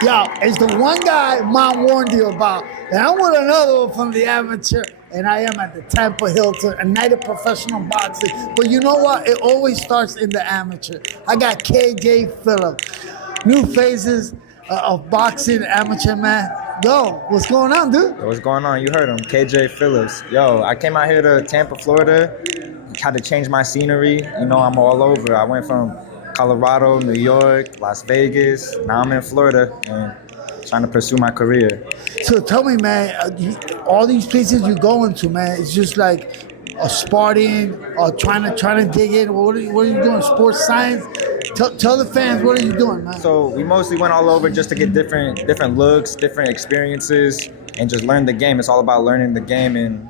Yo, it's the one guy Mom warned you about. And I'm with another one from the amateur. And I am at the Tampa Hilton, a night of professional boxing. But you know what? It always starts in the amateur. I got KJ Phillips. New phases of boxing, amateur, man. Yo, what's going on, dude? What's going on? You heard him, KJ Phillips. Yo, I came out here to Tampa, Florida. Had to change my scenery. You know, I'm all over. I went from Colorado, New York, Las Vegas. Now I'm in Florida and trying to pursue my career. So tell me, man, all these places you're going to, man, it's just like a Spartan or trying to dig in. What are you doing? Sports science? Tell the fans, what are you doing, man? So we mostly went all over just to get different looks, different experiences, and just learn the game. It's all about learning the game and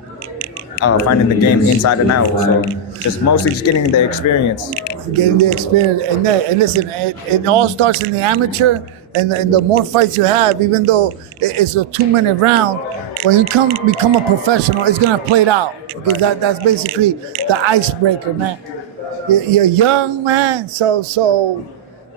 finding the game inside and out. So just mostly just getting the experience. Getting the experience. And listen, it all starts in the amateur. And the more fights you have, even though it's a 2-minute round, when you become a professional, it's gonna play it out, because that's basically the icebreaker, man. You're young, man. So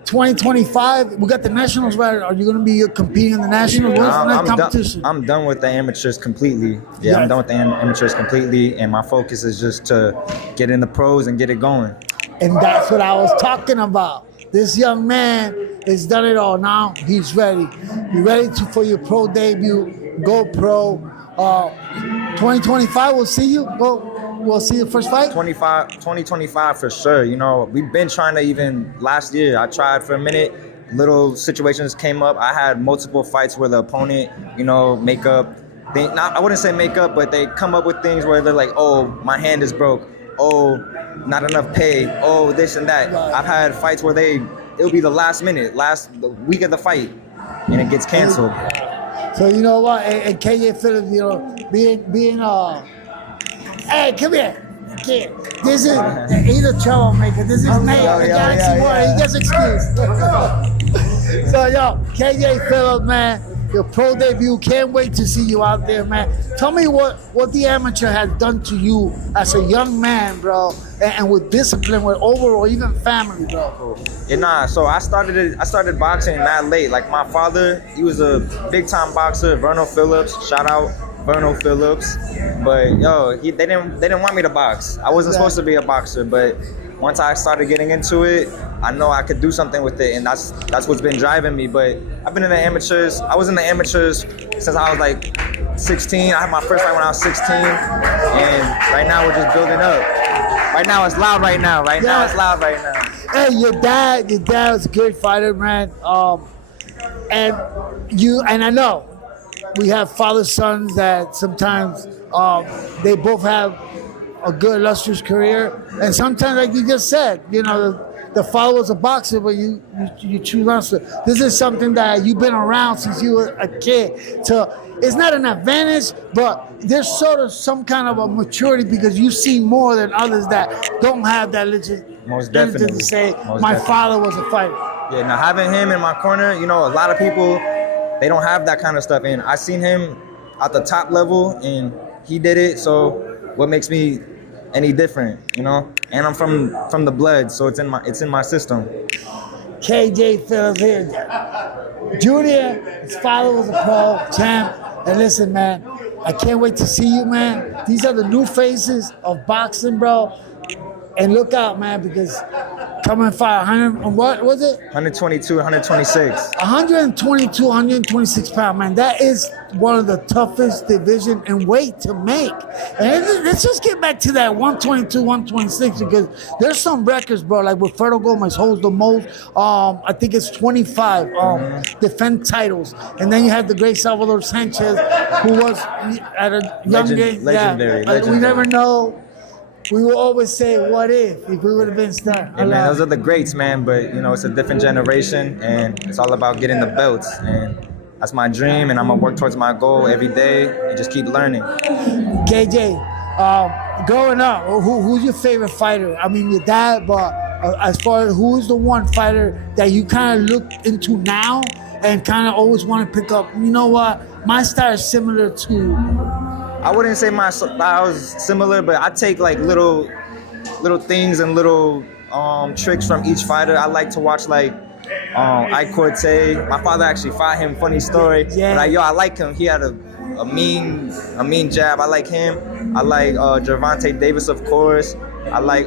2025, we got the nationals, right? Are you gonna be competing in the nationals? What's the next competition? I'm done with the amateurs completely. Yeah, I'm done with the amateurs completely, and my focus is just to get in the pros and get it going. And that's what I was talking about. This young man has done it all. Now he's ready. You ready for your pro debut? Go pro. 2025, we'll see you. We'll see the first fight. 2025 for sure. You know, we've been trying to, even last year, I tried for a minute. Little situations came up. I had multiple fights where the opponent, you know, I wouldn't say make up, but they come up with things where they're like, oh, my hand is broke. Oh, not enough pay. Oh, this and that. Right. I've had fights where it'll be the last the week of the fight, and it gets canceled. So you know what? And KJ Phillips, you know, being hey, come here. This is he's a troublemaker. This is Nate, the Galaxy Warrior. He gets excused. So yo, KJ Phillips, man. Your pro debut, can't wait to see you out there, man. Tell me what the amateur has done to you as a young man, bro, and with discipline, with overall, even family, bro. Yeah, so I started boxing mad late. Like my father, he was a big time boxer, Boogie Phillips. Shout out Boogie Phillips. But yo, they didn't want me to box. I wasn't supposed to be a boxer, but once I started getting into it, I know I could do something with it, and that's what's been driving me. But I've been in the amateurs. I was in the amateurs since I was like 16. I had my first fight when I was 16, and right now we're just building up. Right now it's loud. Right now it's loud. Right now. Hey, your dad was a great fighter, man. And I know we have father-sons that sometimes they both have a good illustrious career, and sometimes, like you just said, you know, the father was a boxer, but you choose wrestler. This is something that you've been around since you were a kid. So it's not an advantage, but there's sort of some kind of a maturity, because you've seen more than others that don't have that Most definitely. to say, my father was a fighter. Yeah, now having him in my corner, you know, a lot of people, they don't have that kind of stuff. And I seen him at the top level, and he did it. So what makes me any different, you know? And I'm from the blood, so it's in my system. KJ Phillips here. Junior, his father was a pro champ. And listen, man, I can't wait to see you, man. These are the new faces of boxing, bro. And look out, man, because coming fight 100, what was it? 122, 126. 122, 126 pounds, man. That is one of the toughest division and weight to make. And let's just get back to that 122, 126, because there's some records, bro, like with Ferdo Gomez holds the most. I think it's 25 defend titles. And then you have the great Salvador Sanchez, who was at a young age. Legendary. We never know. We will always say, what if we would have been star? Yeah, man, those are the greats, man. But, you know, it's a different generation, and it's all about getting the belts. And that's my dream, and I'm going to work towards my goal every day and just keep learning. KJ, growing up, who's your favorite fighter? I mean, your dad, but as far as who's the one fighter that you kind of look into now and kind of always want to pick up, you know what, my style is similar to... I wouldn't say my style is similar, but I take like little things and little tricks from each fighter. I like to watch like Ike Corte. My father actually fought him. Funny story. Yeah. But I like him. He had a mean jab. I like him. I like Gervonta Davis, of course. I like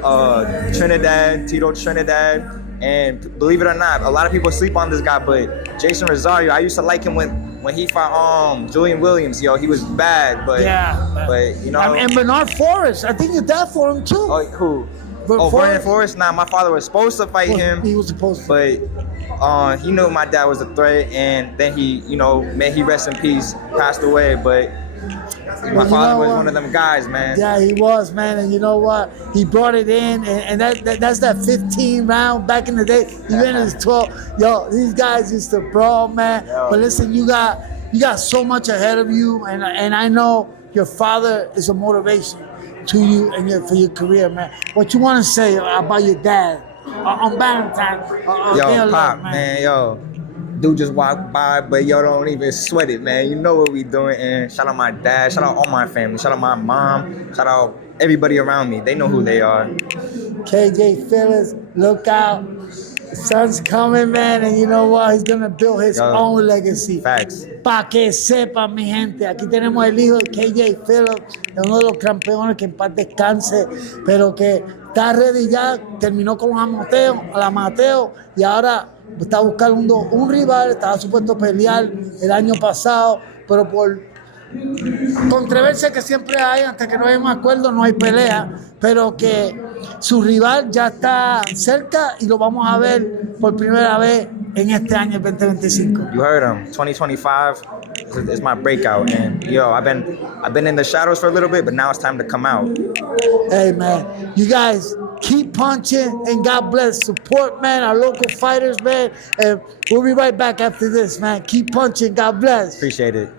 Tito Trinidad. And believe it or not, a lot of people sleep on this guy, but Jason Rosario, I used to like him when he fought Julian Williams. Yo, he was bad, but you know. And Bernard Forrest, I think your dad fought him too. Oh, who? Vernon Forrest? Nah, my father was supposed to fight him. He was supposed to. But he knew my dad was a threat, and then he, may he rest in peace, passed away. But my father was one of them guys, man. Yeah, he was, man. And you know what? He brought it in, and that's that 15 round back in the day. Even as 12. Yo, these guys used to brawl, man. Yo. But listen, you got so much ahead of you, and I know your father is a motivation to you and for your career, man. What you want to say about your dad on Valentine's? Yo, Pop, man, yo. Dude just walked by, but yo, don't even sweat it, man. You know what we doing. And shout out my dad, shout out all my family, shout out my mom, shout out everybody around me. They know who they are. KJ Phillips, look out. The sun's coming, man, and you know what? He's gonna build his own legacy. Facts. Pa' que sepa, mi gente. Aquí tenemos el hijo de KJ Phillips, uno de los campeones que en paz descanse, pero que está ready ya, terminó con el amateo y ahora está buscando un rival. Estaba supuesto pelear el año pasado, pero por controversia que siempre hay, hasta que no hay un acuerdo no hay pelea, pero que su rival ya está cerca y lo vamos a ver por primera vez en este año 2025. You heard him. 2025 is my breakout, and yo, I've been in the shadows for a little bit, but now it's time to come out. Hey man, you guys keep punching and God bless. Support, man, our local fighters, man, and we'll be right back after this, man. Keep punching. God bless. Appreciate it.